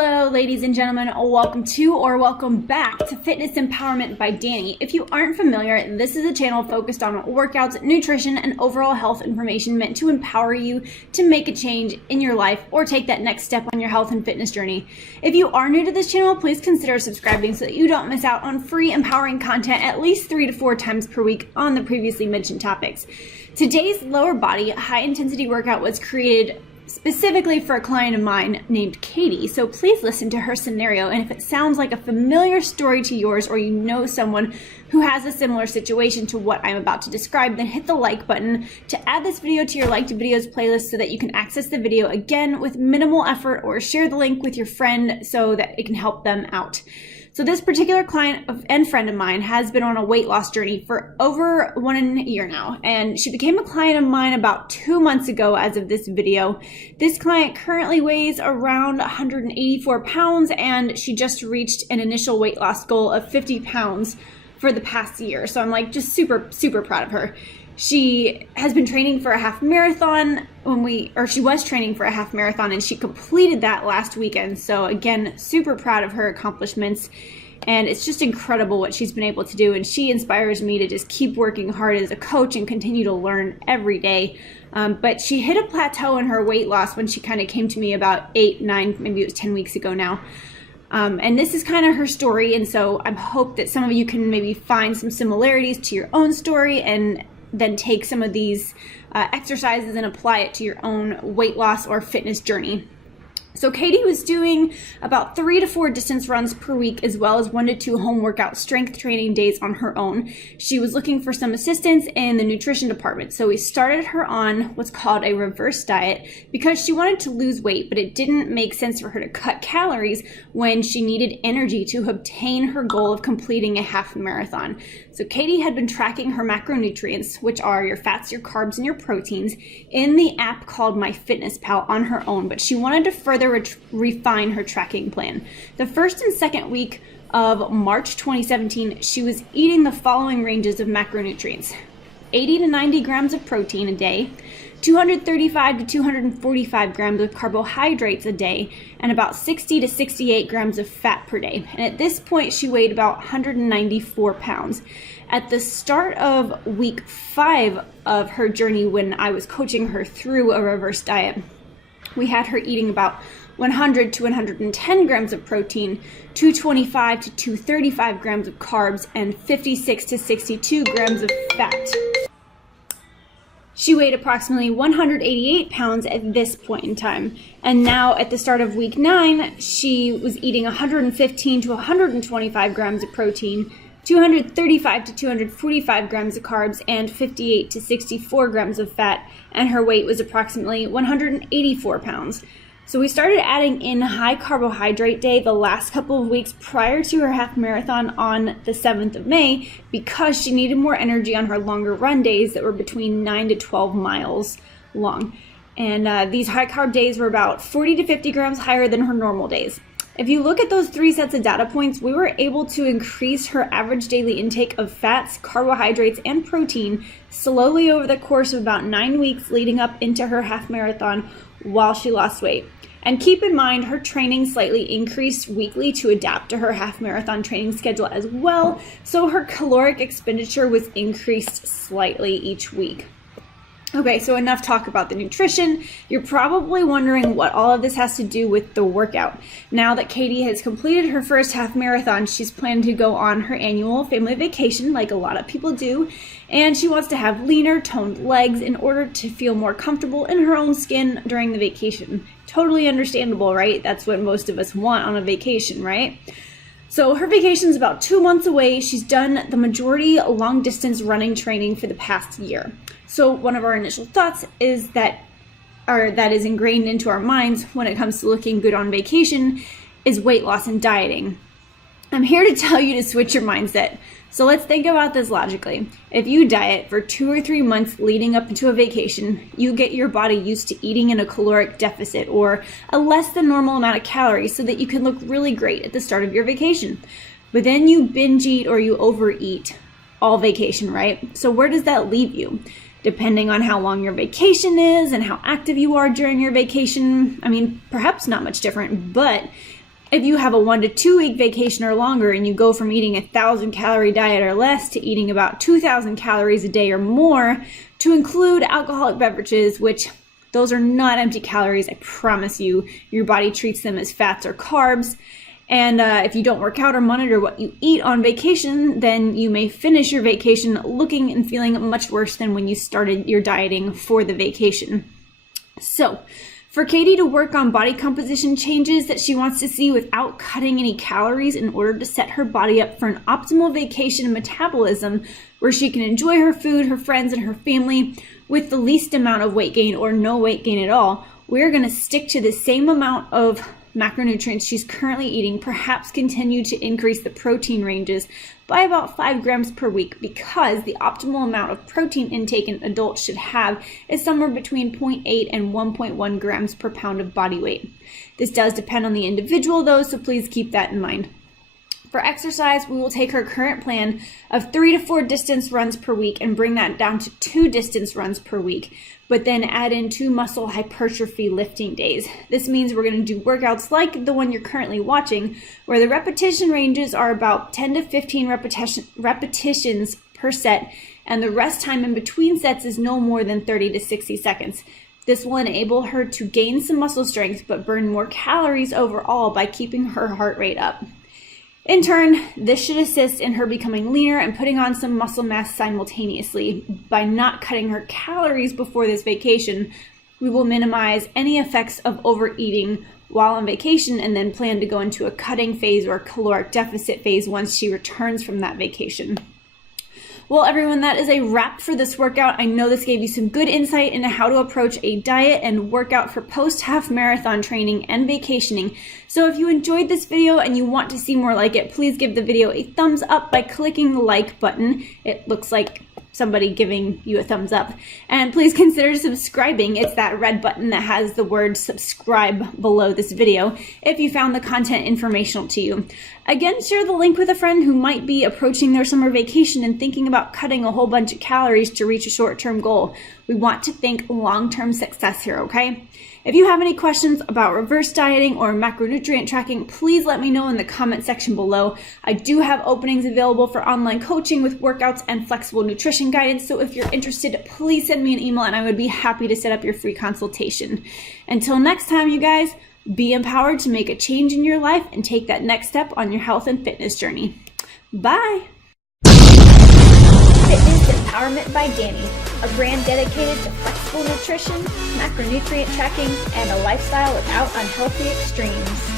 Hello, ladies and gentlemen. Welcome to or welcome back to Fitness Empowerment by Danny. If you aren't familiar, this is a channel focused on workouts, nutrition, and overall health information meant to empower you to make a change in your life or take that next step on your health and fitness journey. If you are new to this channel, please consider subscribing so that you don't miss out on free empowering content at least 3 to 4 times per week on the previously mentioned topics. Today's lower body high intensity workout was created specifically for a client of mine named Katie, so please listen to her scenario, and if it sounds like a familiar story to yours or you know someone who has a similar situation to what I'm about to describe, then hit the like button to add this video to your liked videos playlist so that you can access the video again with minimal effort, or share the link with your friend so that it can help them out. So this particular client and friend of mine has been on a weight loss journey for over 1 year now, and she became a client of mine about 2 months ago as of this video. This client currently weighs around 184 pounds, and she just reached an initial weight loss goal of 50 pounds for the past year. So I'm like just super proud of her. She has been training for a half marathon she was training for a half marathon, and she completed that last weekend. So again, super proud of her accomplishments, and it's just incredible what she's been able to do. And she inspires me to just keep working hard as a coach and continue to learn every day. But she hit a plateau in her weight loss when she kind of came to me about 8, 9, maybe it was 10 weeks ago now. And this is kind of her story. And so I hope that some of you can maybe find some similarities to your own story and then take some of these exercises and apply it to your own weight loss or fitness journey. So Katie was doing about 3 to 4 distance runs per week, as well as 1 to 2 home workout strength training days on her own. She was looking for some assistance in the nutrition department. So we started her on what's called a reverse diet because she wanted to lose weight, but it didn't make sense for her to cut calories when she needed energy to obtain her goal of completing a half marathon. So Katie had been tracking her macronutrients, which are your fats, your carbs, and your proteins, in the app called MyFitnessPal on her own, but she wanted to further refine her tracking plan. The first and second week of March 2017, she was eating the following ranges of macronutrients: 80 to 90 grams of protein a day, 235 to 245 grams of carbohydrates a day, and about 60 to 68 grams of fat per day. And at this point, she weighed about 194 pounds. At the start of week 5 of her journey, when I was coaching her through a reverse diet, we had her eating about 100 to 110 grams of protein, 225 to 235 grams of carbs, and 56 to 62 grams of fat. She weighed approximately 188 pounds at this point in time. And now at the start of week 9, she was eating 115 to 125 grams of protein, 235 to 245 grams of carbs, and 58 to 64 grams of fat, and her weight was approximately 184 pounds. So we started adding in high carbohydrate day the last couple of weeks prior to her half marathon on the 7th of May because she needed more energy on her longer run days that were between 9 to 12 miles long. And these high carb days were about 40 to 50 grams higher than her normal days. If you look at those 3 sets of data points, we were able to increase her average daily intake of fats, carbohydrates, and protein slowly over the course of about 9 weeks leading up into her half marathon while she lost weight. And keep in mind, her training slightly increased weekly to adapt to her half marathon training schedule as well, so her caloric expenditure was increased slightly each week. Okay, so enough talk about the nutrition. You're probably wondering what all of this has to do with the workout. Now that Katie has completed her first half marathon, she's planning to go on her annual family vacation like a lot of people do, and she wants to have leaner, toned legs in order to feel more comfortable in her own skin during the vacation. Totally understandable, right? That's what most of us want on a vacation, right? So her vacation is about 2 months away. She's done the majority long distance running training for the past year. So one of our initial thoughts is that is ingrained into our minds when it comes to looking good on vacation is weight loss and dieting. I'm here to tell you to switch your mindset. So let's think about this logically. If you diet for 2 or 3 months leading up into a vacation, you get your body used to eating in a caloric deficit or a less than normal amount of calories so that you can look really great at the start of your vacation. But then you binge eat or you overeat all vacation, right? So where does that leave you? Depending on how long your vacation is and how active you are during your vacation, I mean, perhaps not much different, but If you have a 1 to 2 week vacation or longer and you go from eating a 1,000 calorie diet or less to eating about 2,000 calories a day or more, to include alcoholic beverages, which those are not empty calories, I promise you. Your body treats them as fats or carbs. And if you don't work out or monitor what you eat on vacation, then you may finish your vacation looking and feeling much worse than when you started your dieting for the vacation. So, for Katie to work on body composition changes that she wants to see without cutting any calories in order to set her body up for an optimal vacation metabolism where she can enjoy her food, her friends, and her family with the least amount of weight gain or no weight gain at all, we're going to stick to the same amount of macronutrients she's currently eating, perhaps continue to increase the protein ranges by about 5 grams per week, because the optimal amount of protein intake an adult should have is somewhere between 0.8 and 1.1 grams per pound of body weight. This does depend on the individual though, so please keep that in mind. For exercise, we will take her current plan of 3 to 4 distance runs per week and bring that down to 2 distance runs per week, but then add in 2 muscle hypertrophy lifting days. This means we're going to do workouts like the one you're currently watching, where the repetition ranges are about 10 to 15 repetitions per set, and the rest time in between sets is no more than 30 to 60 seconds. This will enable her to gain some muscle strength, but burn more calories overall by keeping her heart rate up. In turn, this should assist in her becoming leaner and putting on some muscle mass simultaneously. By not cutting her calories before this vacation, we will minimize any effects of overeating while on vacation and then plan to go into a cutting phase or a caloric deficit phase once she returns from that vacation. Well, everyone, that is a wrap for this workout. I know this gave you some good insight into how to approach a diet and workout for post-half marathon training and vacationing. So if you enjoyed this video and you want to see more like it, please give the video a thumbs up by clicking the like button. It looks like somebody giving you a thumbs up. And please consider subscribing. It's that red button that has the word subscribe below this video if you found the content informational to you. Again, share the link with a friend who might be approaching their summer vacation and thinking about cutting a whole bunch of calories to reach a short-term goal. We want to think long-term success here, okay? If you have any questions about reverse dieting or macronutrient tracking, please let me know in the comment section below. I do have openings available for online coaching with workouts and flexible nutrition guidance, so if you're interested, please send me an email and I would be happy to set up your free consultation. Until next time, you guys, be empowered to make a change in your life and take that next step on your health and fitness journey. Bye! Fitness Empowerment by Danny, a brand dedicated to flexible nutrition, macronutrient tracking, and a lifestyle without unhealthy extremes.